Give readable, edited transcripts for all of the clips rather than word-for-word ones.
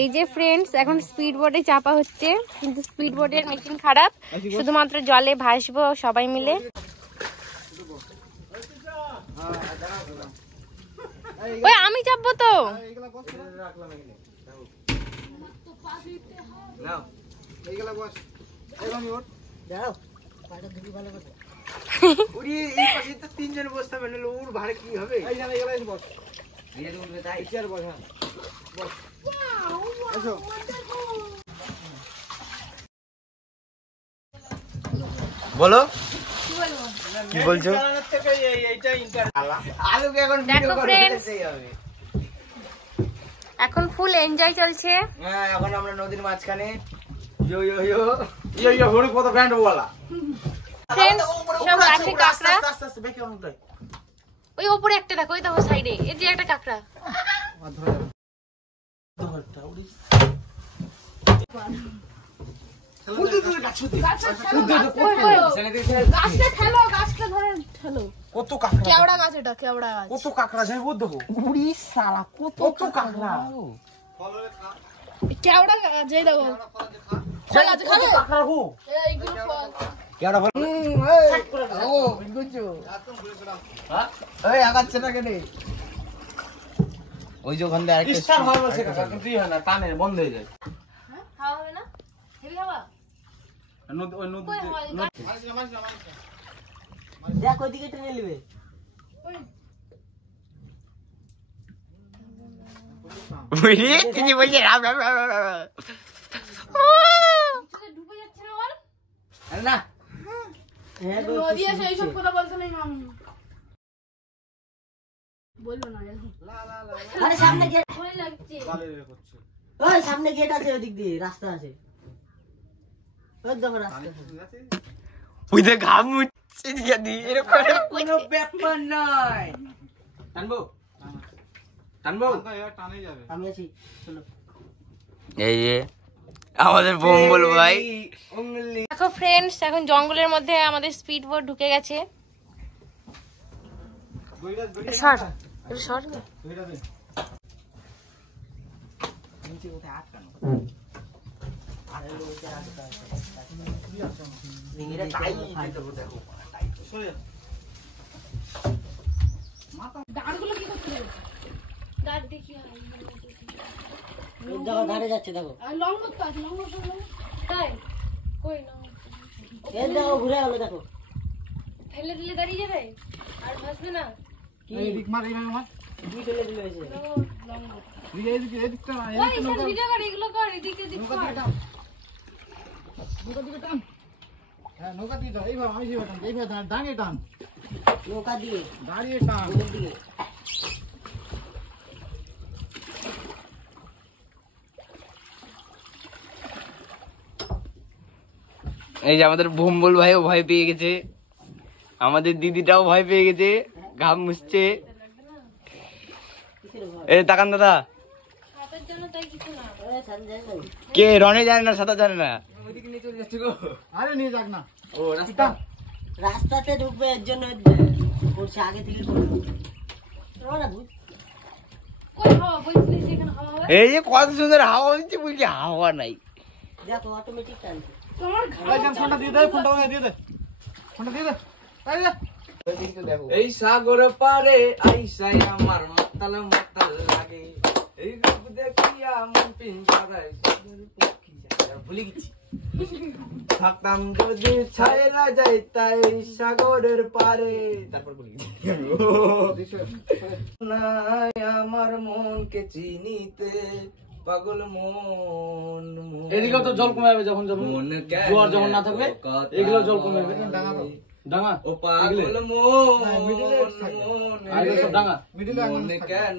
এই যে ফ্রেন্ডস, এখন স্পিড বোটে চাপা হচ্ছে, কিন্তু স্পিড বোটের মেশিন খারাপ, শুধুমাত্র জলে ভাসবো সবাই মিলে। ওই আমি চাপবো তো। তিনজন বসতে হবে, ওর ভাড়া কি হবে? বলো কি বলছো? এখন ফুল এনজয় চলছে। হ্যাঁ, এখন আমরা নদীর মাঝখানে কত ব্যান্ড বলা সব আছে কাঁকড়া। ওই ওপরে একটা দেখো, ওই দেখো সাইডে, এই যে একটা কাঁকড়া। কত কাঁকড়া, কেওড়া গাছ, এটা কেওড়া গাছ। কত কাঁকড়া যাই বল দেখো। উড়ি শালা, কত কাঁকড়া। কেওড়া গাছ, এই দেখো ফল আছে, খাবে কাঁকড়া গো। এইগুলো ফল। কেওড়া ফল। ও বিগুজো। হ্যাঁ, এই আগাচ্ছে না কেন? ওই যে ওখান দিয়ে আরেকটা স্টার হয় বলছে কাকা, কিন্তু হয় না, টানে বন্ধ হয়ে যায়। হ্যাঁ, হাওয়া হবে না? হেভি হাওয়া। নদী ওই নদী দেখ ওইদিকে টেনে নেবে। বুঝলি তিনি বলছে রাম রাম রাম রাম রাম। ডুবে যাচ্ছে না বল? না হ্যাঁ নদী এসে এইসব কথা বলছে না মামু। বলবো না এখন। আরে সামনে গেট, ভয় লাগছে। ওই সামনে গেট আছে, ওদিক দিয়ে রাস্তা আছে। ওই দেখো রাস্তা আছে। ওই যে ঘাম উঠছে দিদি, এরকম কোনো ব্যাপার নয়। টানবো টানবো, টানে যাবে। আমি আছি, চলো। এই যে আমাদের বম্বল ভাই। দেখো ফ্রেন্ডস, এখন জঙ্গলের মধ্যে আমাদের স্পিড বোট ঢুকে গেছে। সর, একটু সর। দাঁড়গুলো কি করতে হবে? দাঁড় দেখি দেখো ধারে যাচ্ছে, দেখো লং করতে আছে, লং করতে তাই কই লং? এই দেখো ঘুরে গেল, দেখো ঠেলে দিলে দাঁড়িয়ে যাবে আর ভাসবে না। এই দিক মার, এই মার, দুই ঠেলে দিলে হয়েছে। লং কর, এই দিকটা না, ওই সব ভিডিও কর, এগুলো কর, এদিকে দিক কর। নৌকা দিকে টান। হ্যাঁ, নৌকা দিয়ে টান, এইভাবে আমি যেভাবে টান, এইভাবে টান, দাঁড়িয়ে টান, নৌকা দিয়ে দাঁড়িয়ে টান। ওদের দিকে। এই যে আমাদের ভম্বল ভাইও ভয় পেয়ে গেছে, আমাদের দিদিটাও ভয় পেয়ে গেছে, ঘাম মুছছে। এই তাকান দাদা, হাতের জন্য তাই কিছু না। কে রনে জানে না, সাঁতার জানে না। আরে নিয়ে যাক না, ও রাস্তা রাস্তাতে ঢুকবে, এর জন্য করছে আগে থেকে। কই হাওয়া বলছিস, এখানে হাওয়া হবে? এই যে কত সুন্দর হাওয়া হচ্ছে, বলছি হাওয়া নাই। দেখো অটোমেটিক টানছে। তোমার ফোনটা দিয়ে দে, ফোনটা দিয়ে দে, ফোনটা দিয়ে দে। এই সাগর পারে আইসাই আমার মাতাল মাতাল লাগে, এই রূপ দেখিয়া মন পিঞ্জরায় ভুলে গেছি। থাকতাম যদি ছায়রা যাইতাই সাগরের পারে, তারপর বলি নাই আমার মনকে চিনিতে পাগল মন। এদিকে তো জল কমে যাবে, যখন জোয়ার যখন না থাকবে এগুলো জল কমে যাবে। ডাঙা ও পাগল মন, ডাঙা মন কেন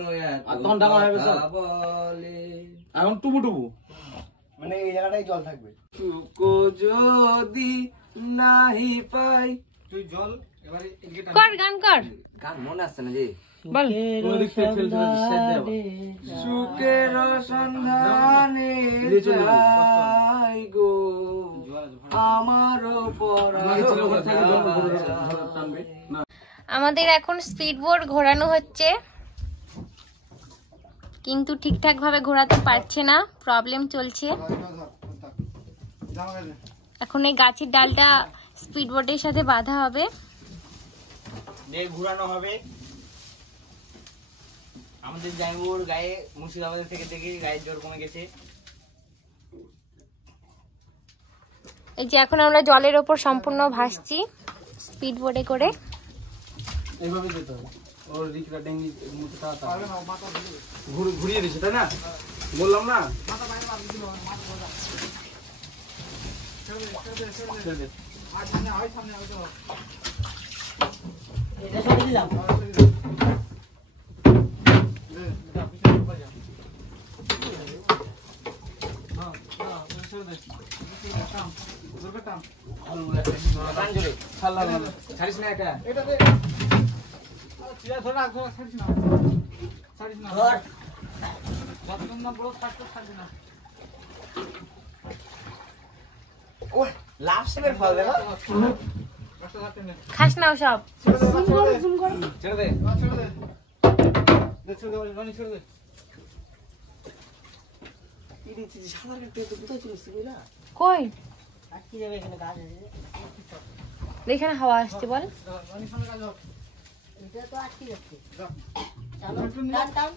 তখন ডাঙা হয়ে গেছে বলে। এখন টুবু টুবু, মানে এই জায়গাটাই জল থাকবে। সুকো যদি নাহি পাই, তুই জল এবারে কর, গান কর, গান মনে আসছে না যে বল। সুখের সন্ধানে যাই গো আমার আমাদের এখন স্পিড বোট ঘোরানো হচ্ছে। কিন্তু ঠিকঠাক ভাবে ঘোরাতে পারছে না, প্রবলেম চলছে। এখন এই গাছের ডালটা স্পিড বোটের সাথে বাঁধা হবে, ঘুরানো হবে। আমাদের জামাইবাবুর গায়ে মুর্শিদাবাদের থেকে দেখি গায়ের জোর কমে গেছে। এই যে এখন আমরা জলের ওপর সম্পূর্ণ ভাসছি স্পিড বোটে করে। এইভাবে যেতে হবে, ওর রিকরা ডেঙ্গি মুখে তাড়াতাড়ি ঘুরিয়ে দিচ্ছে, তাই না? বললাম না এটা সরে দিলাম। ছাড়িস না এটা। ধর। লাভ সেভের ফল দেখো। খাস না সব। ছেড়ে দে। কই আটকে যাবে এখানে, গাছ আছে। এখানে হাওয়া আসছে বল। এটা তো আটকে যাচ্ছে। চলো, টান টান।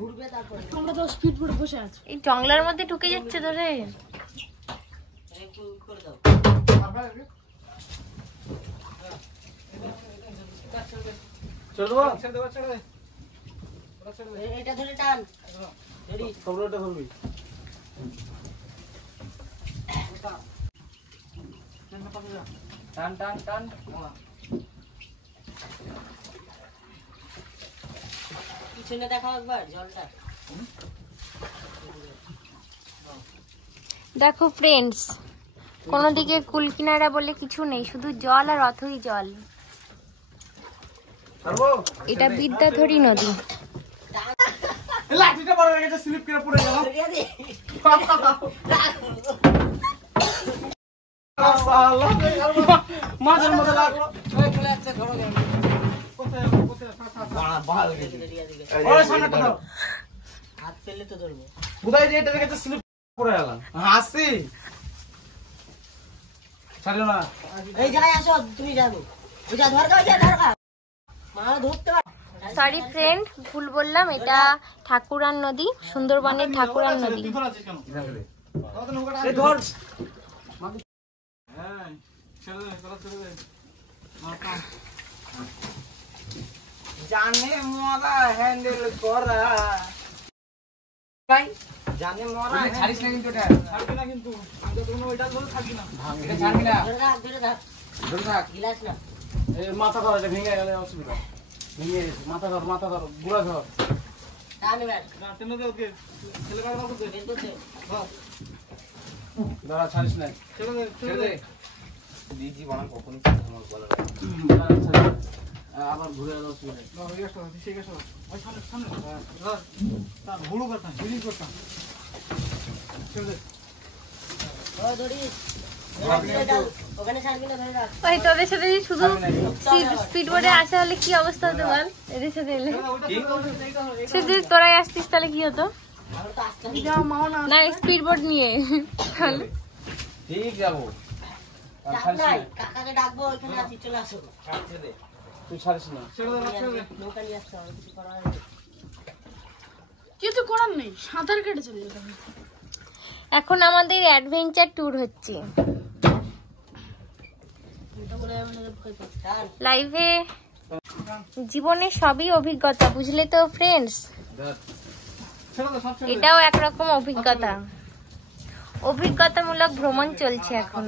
ঘুরবে তারপরে। এই জঙ্গলের মধ্যে ঢুকে যাচ্ছে ধরে। একটু করে দাও। এটা ধরে টান। রেডি। খবরটা বলবি। টান টান টান। পিছনে দেখাও একবার জলটা। দেখো ফ্রেন্ডস, কোনো দিকে কুল কিনারা বলে কিছু নেই, শুধু জল আর অথই জল। এটা বিদ্যাধরী নদী। লাঠিটা বড় হয়ে গেছে, স্লিপ করে পড়ে গেল। মাঝের মধ্যে লাগলো। ওরে সামনেটা দাও। হাত ফেললে তো ধরবো। কোথায় যে এটা দেখেছে স্লিপ করে গেল। হাসি ছাড়িও না। এই যাই আসো, তুমি যাবো। ওই যা ধর দাও, যা ধর দাও। মা ধরতে পার। সরি ফ্রেন্ড, ভুল বললাম, এটা ঠাকুরান নদী, সুন্দরবনের ঠাকুরান নদী। এই ধর। জানে মরা হ্যান্ডেল করা। জানে মরা। ছাড়িস না কিন্তু এটা। ছাড়বি না কিন্তু। আমি তো ওইটা ধরে থাকবি না। এটা ছাড়বি না। ধরে থাক, ধরে থাক। ধরে থাক। গিলাস না। এই মাথা ধর, এটা ভেঙে গেলে অসুবিধা। ভেঙে গেছে, মাথা ধর, মাথা ধর, গুড়া ধর। টান এবার। টেনে দে ওকে। ছেলে কাটা দাও তো। বের করছে। দাঁড়া, ছাড়িস না। ছেড়ে দে। দিদি বানা কখনই তোমার বলা আবার ঘুরে এলো অসুবিধা। ও ধরিস। ওখানে ছাড়বি না, ধরে রাখ। ওই তোদের সাথে যদি শুধু স্পিড বোটে আসা হলে কি অবস্থা হতো বল, এদের সাথে এলে। শুধু তোরাই আসতিস তাহলে কি হতো? আমার তো আসতে না স্পিড বোট নিয়ে তাহলে। ঠিক যাবো। চাপ নাই, কাকাকে ডাকবো, ওইখানে আসি, চলে আসো। ছেড়ে দে। তুই ছাড়িস না। নৌকা নিয়ে আসতে হবে, কিছু করা হয়নি। কিছু করার নেই, সাঁতার কেটে চলে যেতে হবে। এখন আমাদের অ্যাডভেঞ্চার ট্যুর হচ্ছে টান। লাইভে। জীবনের সবই অভিজ্ঞতা, বুঝলে তো ফ্রেন্ডস। এটাও একরকম অভিজ্ঞতা, অভিজ্ঞতামূলক ভ্রমণ চলছে এখন।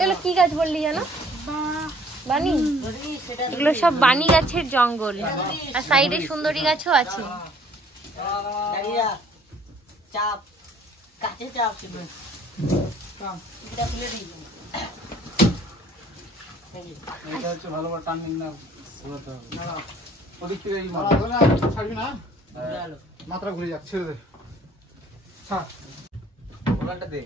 এগুলো কি গাছ বললি জানো? বানি। ধরিস, সেটা এগুলো সব বানি গাছের জঙ্গল, আর সাইডে সুন্দরী গাছও আছে। দাঁড়িয়ে যা। চাপ, কাছে চাপ। এটা খুলে দিই। এটা হচ্ছে ভালো করে টান নিন না, ঘোরাতে হবে। ওদিক থেকে এই মার। ছাড়বি না। ঘুরে আলো। মাত্রা ঘুরে যাক, ছেড়ে দে। ছাড়। ওলানটা দে।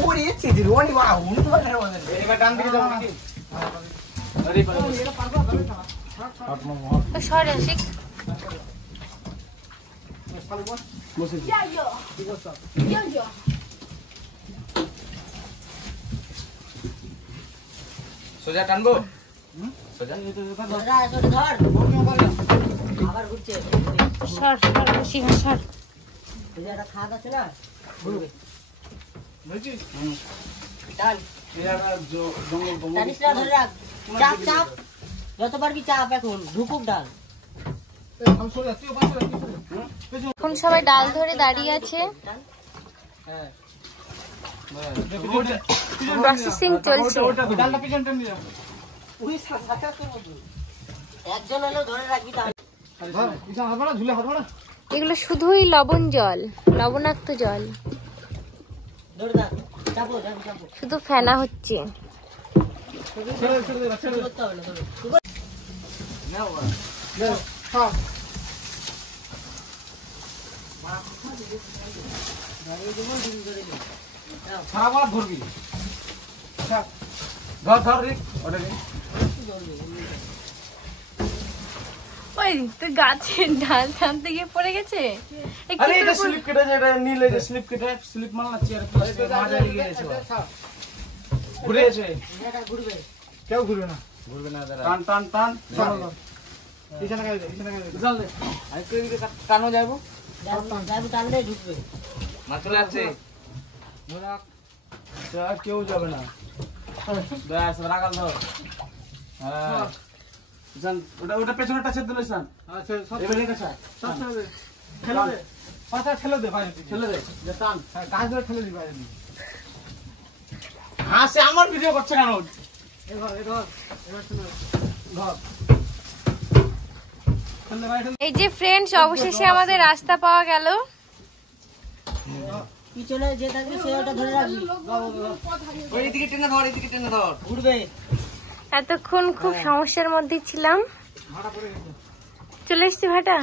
ওরে চিজি রোনি বাবা উনি তো বানার মধ্যে এবার ডান দিকে যাবো নাকি আরে পারবো তো সরে আসিক বসে সোজা টানবো সোজা ধর আবার ঘুরছে সর বসি সর এই যে একটা খাদ আছে না ঘুরবে বুঝছিস ডাল এরা জঙ্গল টানিস না ধরে রাখ চাপ চাপ যত পারবি চাপ এখন ঢুকুক ডাল এখন সবাই ডাল ধরে দাঁড়িয়ে আছে হ্যাঁ প্রসেসিং চলছে ডালটা পিছন টেনে নিয়ে ওই সাথে করব একজন হলেও ধরে রাখবি তাহলে ধর পিছন হাত বাড়া ঝুলে হাত বাড়া এগুলো শুধুই লবণ জল লবণাক্ত জল ধরে রাখ চাপো চাপো চাপো শুধু ফেনা হচ্ছে ছেড়ে ছেড়ে দে ছেড়ে দে করতে হবে না ধরো নাও বাড়া দে হ্যাঁ সারা বাড়া ধরবি ধর ধর রিক ওটা নে ওই তো গাছের ডাল টানতে গিয়ে পড়ে গেছে এ কি আরে করে এটা পড়লো? স্লিপ কেটে এটা নীল এই যে স্লিপ কেটে স্লিপ মারলা চেয়ার মাঝারি গিয়েছে ঘুরে এসে এটা ঘুরবে কেউ ঘুরবে না ঘুরবে না দাদা টান টান টান চলো পিছনে গাড়ি দে পিছনে গাড়ি দে চল দে আমি তো এদিকে টানো যাবো যাবি টানলে ঢুকবে মাছ চলে যাচ্ছে আর কেউ যাবে না ব্যাস রাগাল ধর হ্যাঁ জান ওটা ওটা পেছনেরটা ছেড়ে দিলে জান আচ্ছা সব এবারে কাছে সব ছেড়ে দে ঠেলে দে পাছা ঠেলে দে বাইরে ঠেলে দে যে টান কাজ ধরে ঠেলে দি বাইরে হ্যাঁ সে আমার ভিডিও করছে কেন এবার এবার এবার শুনো ধর ঠেলে বাইরে এই যে ফ্রেন্ডস অবশেষে আমাদের রাস্তা পাওয়া গেল পিছনে যে থাকবে সে ওটা ধরে রাখবি ওই এদিকে টেনে ধর এদিকে টেনে ধর ঘুরবে এতক্ষণ খুব সমস্যার মধ্যে ছিলাম ভাটা পড়ে গেছে চলে এসছি ভাটা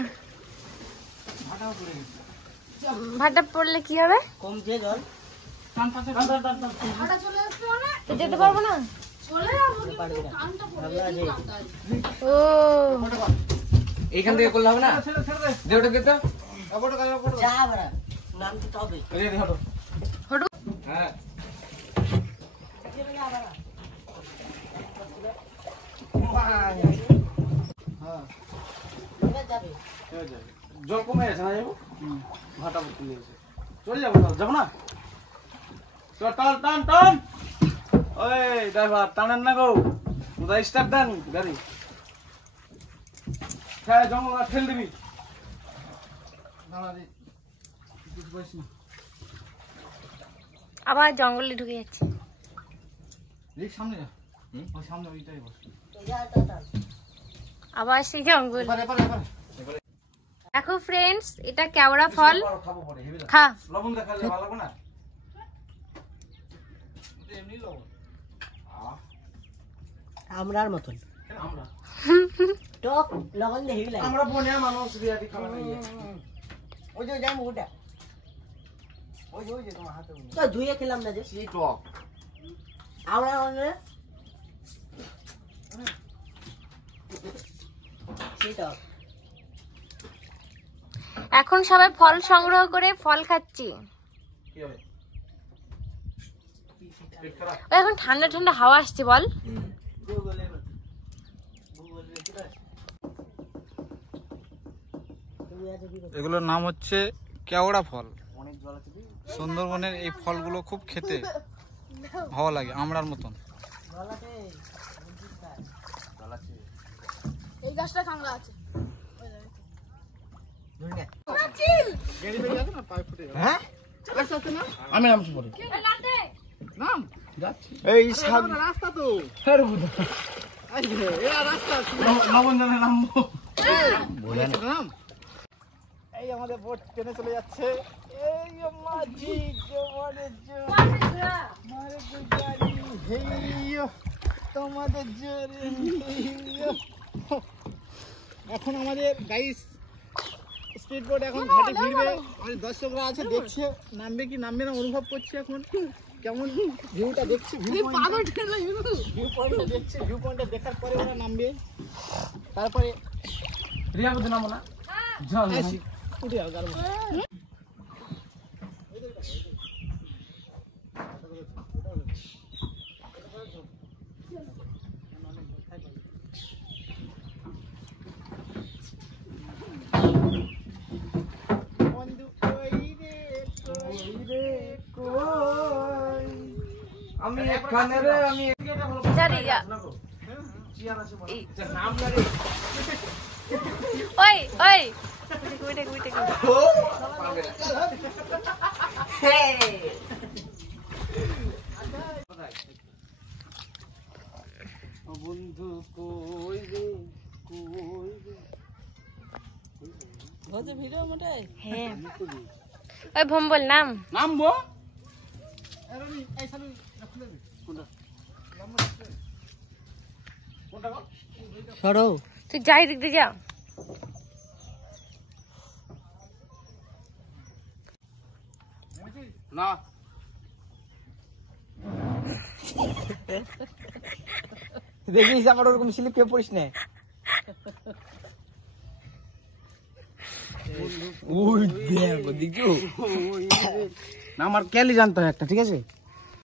ভাটা পড়লে কি হবে কমছে জল টান পাশে টান টান টান তো যেতে পারবো না পারবি না ভাবনা আছে ও এইখান থেকে করলে হবে না ছেড়ে ছেড়ে দে যে ওটা দিতে আবারটা গায় আবারটা যা বড়া নাম দিতে হবে রেডি হটো হ্যাঁ হ্যাঁ এবার যাবে জল কমে গেছে না যাবো ভাটা পড়তে লেগেছে চলে যাবো যাবো না চল টান টান টান ওই ড্রাইভার টানেন না গো কোথায় স্টার্ট দেন গাড়ি হ্যাঁ জঙ্গল ঠেল দিবি দাঁড়া দি কিছু বলিস না আবার জঙ্গলে ঢুকে যাচ্ছে রিক সামনে যা ওই সামনে ওইটাই বস যা টাটা আবার সেই জঙ্গল এবার এবার এবার দেখো ফ্রেন্ডস এটা কেওড়া ফল খাবো পরে হেবি না খা লবণ দেখালে ভালো লাগবে না এমনি লবণ আমরার মতন আমরা টক লবণ দিয়ে হেভি লাগে আমরা বনিয়া মানুষ বিয়াটি খাওয়া নাই ওই যে যাই মুটা ওই যে তোমার হাতে তো ধুয়ে খেলাম না যে কি টক আমরা মানে সেটা এখন সবাই ফল সংগ্রহ করে ফল খাচ্ছি কি হবে পেট খারাপ ও, এখন ঠান্ডা ঠান্ডা হাওয়া আসছে বল এগুলোর নাম হচ্ছে কেওড়া ফল। সুন্দরবনের এই ফলগুলো খুব খেতে ভালো লাগে আমড়ার মতন। এই গাছটা কাংড়া আছে আমি নামছি পরে এই শাক রাস্তা তো লবণ জানে নামবো এই আমাদের বোট ট্রেনে চলে যাচ্ছে এই মাঝি জোয়ারে জোয়ারে গাড়ি হেইয়ো তোমাদের জোরে হেইয়ো এখন আমাদের গাইস স্পিড বোট এখন ঘাটে ভিড়বে, আমাদের দর্শকরা আছে দেখছে, নামবে কি নামবে না অনুভব করছে এখন, কেমন ভিউটা দেখছে, ভিউ পয়েন্টটা দেখছে, ভিউ পয়েন্টটা দেখার পরে ওরা নামবে, তারপরে রিয়া বুদ্ধি নামো না জল আসি উঠে যাও গাড়ি। আমি এখানে রে, আমি জানি যা। চেয়ার আছে বড়। নাম না রে। ওই ওই উঠে উঠে বন্ধু কই রে কই রে হ্যাঁ ওই ভম্বল নাম নামবো সরো তুই যাই দিক দিয়ে যা। না দেখিস আমার ওরকম স্লিপ কে পড়িস না। না আমার ক্যালি জানতে হয় একটা, ঠিক আছে?